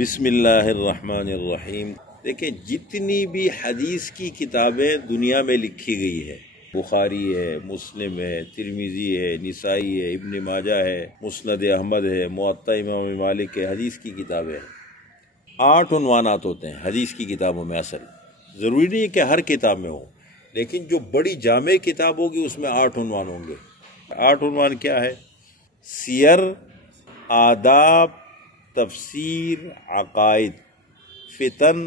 بسم اللہ الرحمن الرحیم۔ دیکھیں، جتنی بھی حدیث کی کتابیں دنیا میں لکھی گئی ہے، بخاری ہے، مسلم ہے، ترمذی ہے، نسائی ہے، ابن ماجہ ہے، مسند احمد ہے، موطا امام مالک ہے، حدیث کی کتابیں ہیں۔ 8 عنوانات ہوتے ہیں حدیث کی کتابوں میں۔ اصل ضروری نہیں ہے کہ ہر کتاب میں ہو، لیکن جو بڑی جامع کتاب ہوگی اس میں 8 عنوان ہوں گے۔ 8 عنوان کیا ہے؟ سیر، آداب، تفسیر، عقائد، فتن،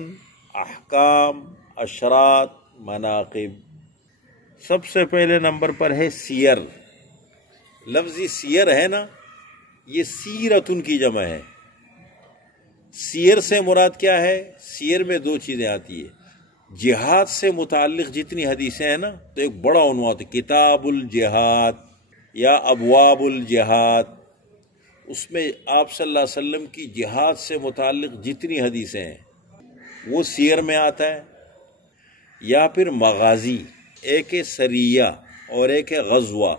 احکام، اشراط، مناقب۔ سب سے پہلے نمبر پر ہے سیر۔ لفظ سیر ہے نا، یہ سیرتن کی جمع ہے۔ سیر سے مراد کیا ہے؟ سیر میں 2 چیزیں آتی ہے۔ جہاد سے متعلق جتنی حدیثیں ہیں نا، تو ایک بڑا عنوان ہے کتاب الجہاد یا ابواب الجہاد۔ اس میں آپ صلی اللہ علیہ وسلم کی جہاد سے متعلق جتنی حدیثیں ہیں وہ سیر میں آتا ہے۔ یا پھر مغازی، ایک ہے سریہ اور ایک ہے غزوہ۔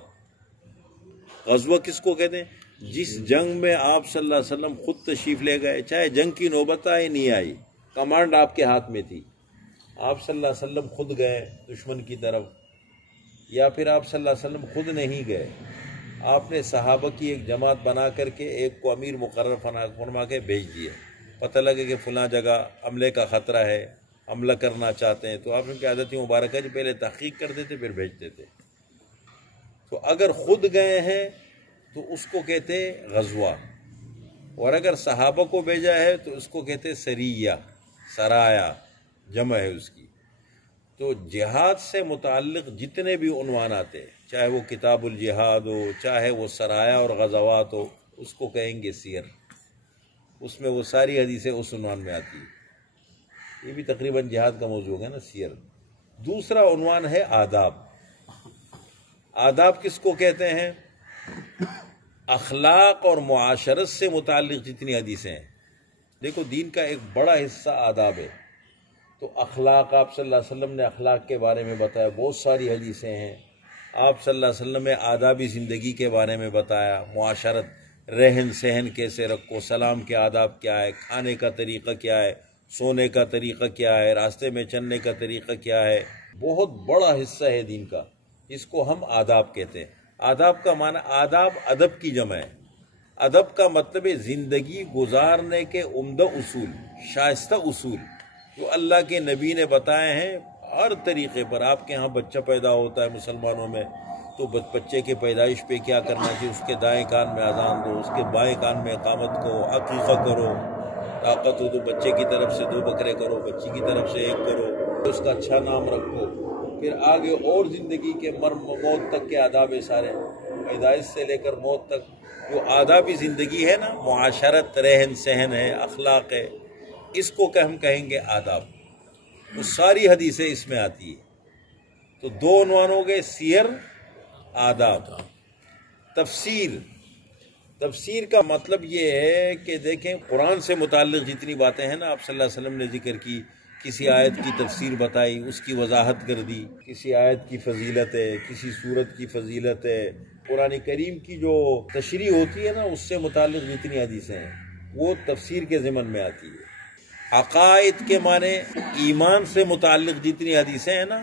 غزوہ کس کو کہتے ہیں؟ جس جنگ میں آپ صلی اللہ علیہ وسلم خود تشریف لے گئے، چاہے جنگ کی نوبت آئی نہیں آئی، کمانڈ آپ کے ہاتھ میں تھی، آپ صلی اللہ علیہ وسلم خود گئے دشمن کی طرف، یا پھر آپ صلی اللہ علیہ وسلم خود نہیں گئے، آپ نے صحابہ کی ایک جماعت بنا کر کے ایک کو امیر مقرر فرما کے بھیج دیا۔ پتہ لگے کہ فلاں جگہ حملے کا خطرہ ہے، حملہ کرنا چاہتے ہیں، تو آپ ان کی عادت مبارکہ جی پہلے تحقیق کرتے تھے پھر بھیجتے تھے۔ تو اگر خود گئے ہیں تو اس کو کہتے غزوہ، اور اگر صحابہ کو بھیجا ہے تو اس کو کہتے سریہ، سرایا جمع ہے اس کی۔ تو جہاد سے متعلق جتنے بھی عنوانات ہیں، چاہے وہ کتاب الجہاد ہو، چاہے وہ سرایا اور غزوات ہو، اس کو کہیں گے سیر۔ اس میں وہ ساری حدیثیں اس عنوان میں آتی ہیں۔ یہ بھی تقریباً جہاد کا موضوع ہے نا، سیر۔ دوسرا عنوان ہے آداب۔ آداب کس کو کہتے ہیں؟ اخلاق اور معاشرت سے متعلق جتنی حدیثیں ہیں۔ دیکھو، دین کا ایک بڑا حصہ آداب ہے۔ تو اخلاق، آپ صلی اللہ علیہ وسلم نے اخلاق کے بارے میں بتایا، بہت ساری حدیثیں ہیں۔ آپ صلی اللہ علیہ وسلم نے آدابی زندگی کے بارے میں بتایا، معاشرت، رہن سہن کیسے رکھو، سلام کے آداب کیا ہے، کھانے کا طریقہ کیا ہے، سونے کا طریقہ کیا ہے، راستے میں چلنے کا طریقہ کیا ہے۔ بہت بڑا حصہ ہے دین کا، اس کو ہم آداب کہتے ہیں۔ آداب کا معنی، آداب ادب کی جمع ہے۔ ادب کا مطلب ہے زندگی گزارنے کے عمدہ اصول، شائستہ اصول جو اللہ کے نبی نے بتائے ہیں۔ ہر طریقے پر، آپ کے ہاں بچہ پیدا ہوتا ہے مسلمانوں میں، تو بچے کے پیدائش پہ کیا کرنا چاہیے؟ اس کے دائیں کان میں اذان دو، اس کے بائیں کان میں اقامت کو، عقیقہ کرو، طاقت ہو تو بچے کی طرف سے 2 بکرے کرو، بچی کی طرف سے 1 کرو، اس کا اچھا نام رکھو۔ پھر آگے اور زندگی کے موت تک کے آداب ہے سارے، پیدائش سے لے کر موت تک جو آدابی زندگی ہے نا، معاشرت، رہن سہن ہے، اخلاق ہے، اس کو ہم کہیں گے آداب۔ وہ ساری حدیثیں اس میں آتی ہے۔ تو 2 عنوان ہو گئے، سیر، آداب۔ تفسیر۔ تفسیر کا مطلب یہ ہے کہ دیکھیں، قرآن سے متعلق جتنی باتیں ہیں نا، آپ صلی اللہ علیہ وسلم نے ذکر کی، کسی آیت کی تفسیر بتائی، اس کی وضاحت کر دی، کسی آیت کی فضیلت ہے، کسی سورت کی فضیلت ہے، قرآن کریم کی جو تشریح ہوتی ہے نا، اس سے متعلق جتنی حدیثیں ہیں وہ تفسیر کے ضمن میں آتی ہے۔ عقائد کے معنی، ایمان سے متعلق جتنی حدیثیں ہیں نا،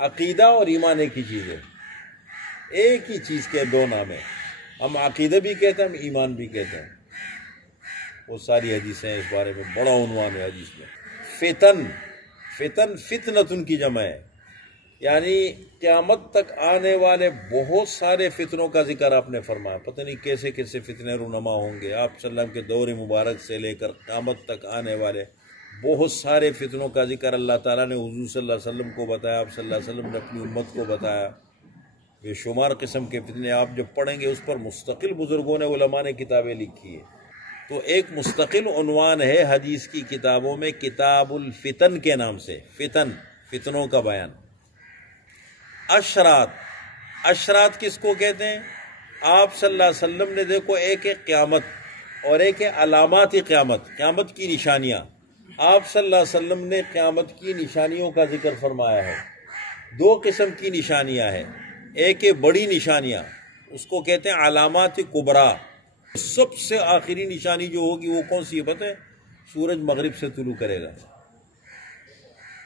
عقیدہ اور ایمان ایک ہی چیز ہے، ایک ہی چیز کے 2 نام ہیں۔ ہم عقیدہ بھی کہتے ہیں، ہم ایمان بھی کہتے ہیں۔ وہ ساری حدیثیں ہیں، اس بارے میں بڑا عنوان ہے حدیث میں۔ فتن۔ فتن فتنتن کی جمع ہے، یعنی قیامت تک آنے والے بہت سارے فتنوں کا ذکر آپ نے فرمایا۔ پتہ نہیں کیسے کیسے فتنے رونما ہوں گے۔ آپ صلی اللہ علیہ وسلم کے دور مبارک سے لے کر قیامت تک آنے والے بہت سارے فتنوں کا ذکر اللہ تعالیٰ نے حضور صلی اللہ علیہ وسلم کو بتایا، آپ صلی اللہ علیہ وسلم نے اپنی امت کو بتایا۔ بے شمار قسم کے فتنے آپ جب پڑھیں گے، اس پر مستقل بزرگوں نے، علماء نے کتابیں لکھی ہیں۔ تو ایک مستقل عنوان ہے حدیث کی کتابوں میں کتاب الفتن کے نام سے، فتن، فتنوں کا بیان۔ اشراط۔ اشراط کس کو کہتے ہیں؟ آپ صلی اللہ علیہ وسلم نے دیکھو، ایک ہے قیامت اور ایک ہے علامات قیامت، قیامت کی نشانیاں۔ آپ صلی اللہ علیہ وسلم نے قیامت کی نشانیوں کا ذکر فرمایا ہے۔ 2 قسم کی نشانیاں ہیں، ایک ہے بڑی نشانیاں، اس کو کہتے ہیں علامات کبریٰ۔ سب سے آخری نشانی جو ہوگی وہ کون سی ہے پتہ ہے؟ سورج مغرب سے طلوع کرے گا،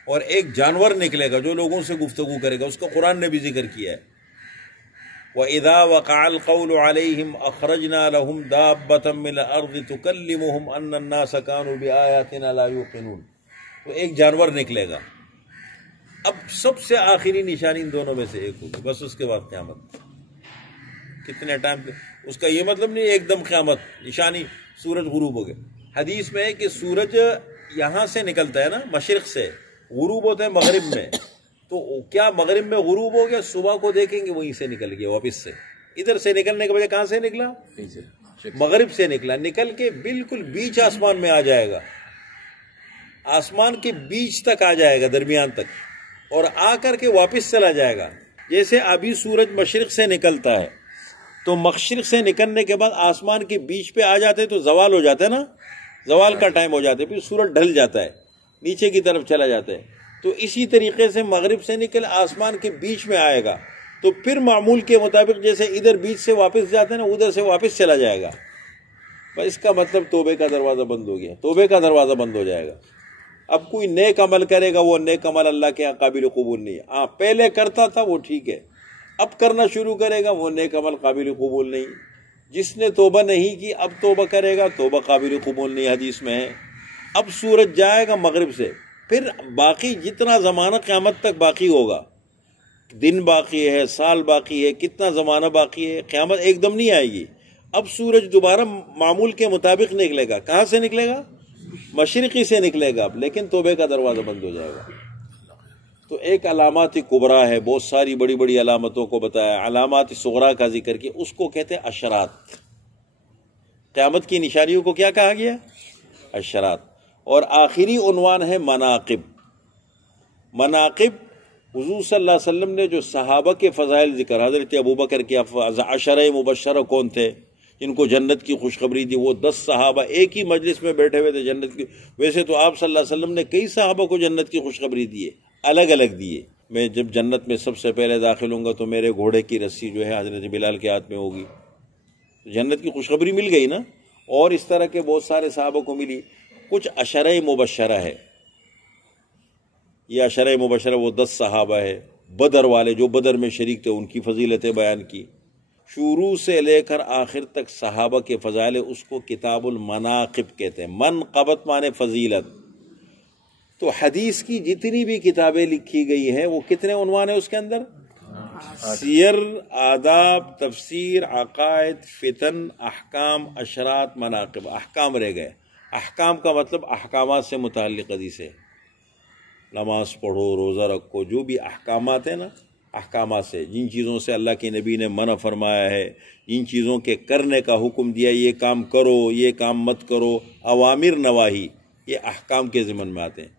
اور ایک جانور نکلے گا جو لوگوں سے گفتگو کرے گا، اس کا قرآن نے بھی ذکر کیا ہے، وَإِذَا وَقَعَ الْقَوْلُ عَلَيْهِمْ أَخْرَجْنَا لَهُمْ دَابَّةً مِّنَ الْأَرْضِ تُكَلِّمُهُمْ أَنَّ النَّاسَ كَانُوا بِآيَاتِنَا لَا يُوقِنُونَ. تو ایک جانور نکلے گا. اب سب سے آخری نشانی ان دونوں میں سے ایک ہوگی، بس اس کے بعد قیامت. کتنے ٹائم پہ؟ اس کا یہ مطلب نہیں ایک دم قیامت، نشانی سورج غروب ہو گیا. حدیث میں ہے کہ سورج یہاں سے نکلتا ہے نا، مشرق سے، غروب ہوتا ہے مغرب میں. تو کیا مغرب میں غروب ہو گیا؟ صبح کو دیکھیں گے وہیں سے نکل گیا واپس سے. ادھر سے نکلنے کے بجائے کہاں سے نکلا؟ مغرب سے نکلا، نکل کے بالکل بیچ آسمان میں آ جائے گا، آسمان کے بیچ تک آ جائے گا، درمیان تک، اور آ کر کے واپس چلا جائے گا. جیسے ابھی سورج مشرق سے نکلتا ہے تو مشرق سے نکلنے کے بعد آسمان کے بیچ پہ آ جاتے تو زوال ہو جاتا ہے نا، زوال کا ٹائم ہو جاتا ہے، پھر سورج ڈھل جاتا ہے، نیچے کی طرف چلا جاتا ہے. تو اسی طریقے سے مغرب سے نکل آسمان کے بیچ میں آئے گا، تو پھر معمول کے مطابق جیسے ادھر بیچ سے واپس جاتے ہیں نا، ادھر سے واپس چلا جائے گا. اس کا مطلب توبے کا دروازہ بند ہو گیا، توبے کا دروازہ بند ہو جائے گا. اب کوئی نیک عمل کرے گا، وہ نیک عمل اللہ کے یہاں قابل قبول نہیں ہے. ہاں پہلے کرتا تھا وہ ٹھیک ہے، اب کرنا شروع کرے گا وہ نیک عمل قابل قبول نہیں. جس نے توبہ نہیں کی اب توبہ کرے گا، توبہ قابل قبول نہیں، حدیث میں ہے. اب سورج جائے گا مغرب سے، پھر باقی جتنا زمانہ قیامت تک باقی ہوگا، دن باقی ہے، سال باقی ہے، کتنا زمانہ باقی ہے، قیامت ایک دم نہیں آئے گی. اب سورج دوبارہ معمول کے مطابق نکلے گا. کہاں سے نکلے گا؟ مشرقی سے نکلے گا اب، لیکن توبے کا دروازہ بند ہو جائے گا. تو ایک علامات کبریٰ ہے، بہت ساری بڑی بڑی علامتوں کو بتایا، علامات صغریٰ کا ذکر کیا، اس کو کہتے ہیں اشرات. قیامت کی نشانیوں کو کیا کہا گیا؟ اشرات. اور آخری عنوان ہے مناقب. مناقب حضور صلی اللہ علیہ وسلم نے جو صحابہ کے فضائل ذکر، حضرت ابوبکر کے عشرہ مبشرہ کون تھے جن کو جنت کی خوشخبری دی؟ وہ 10 صحابہ ایک ہی مجلس میں بیٹھے ہوئے تھے جنت کی. ویسے تو آپ صلی اللہ علیہ وسلم نے کئی صحابہ کو جنت کی خوشخبری دی ہے، الگ الگ دیے. میں جب جنت میں سب سے پہلے داخل ہوں گا تو میرے گھوڑے کی رسی جو ہے حضرت بلال کے ہاتھ میں ہوگی. جنت کی خوشخبری مل گئی نا. اور اس طرح کے بہت سارے صحابہ کو ملی. کچھ عشرہ مبشرہ ہے. یہ عشرہ مبشرہ وہ 10 صحابہ ہے. بدر والے جو بدر میں شریک تھے ان کی فضیلتیں بیان کی. شروع سے لے کر آخر تک صحابہ کے فضائل، اس کو کتاب المناقب کہتے ہیں. منقبت مانے فضیلت. تو حدیث کی جتنی بھی کتابیں لکھی گئی ہیں وہ کتنے عنوان ہیں اس کے اندر؟ سیر، آداب، تفسیر، عقائد، فتن، احکام، اشرات، مناقب. احکام رہ گئے. احکام کا مطلب احکامات سے متعلق حدیث ہے. نماز پڑھو، روزہ رکھو، جو بھی احکامات ہیں نا، احکامات سے جن چیزوں سے اللہ کے نبی نے منع فرمایا ہے، جن چیزوں کے کرنے کا حکم دیا، یہ کام کرو، یہ کام مت کرو، اوامر نواہی، یہ احکام کے ضمن میں آتے ہیں.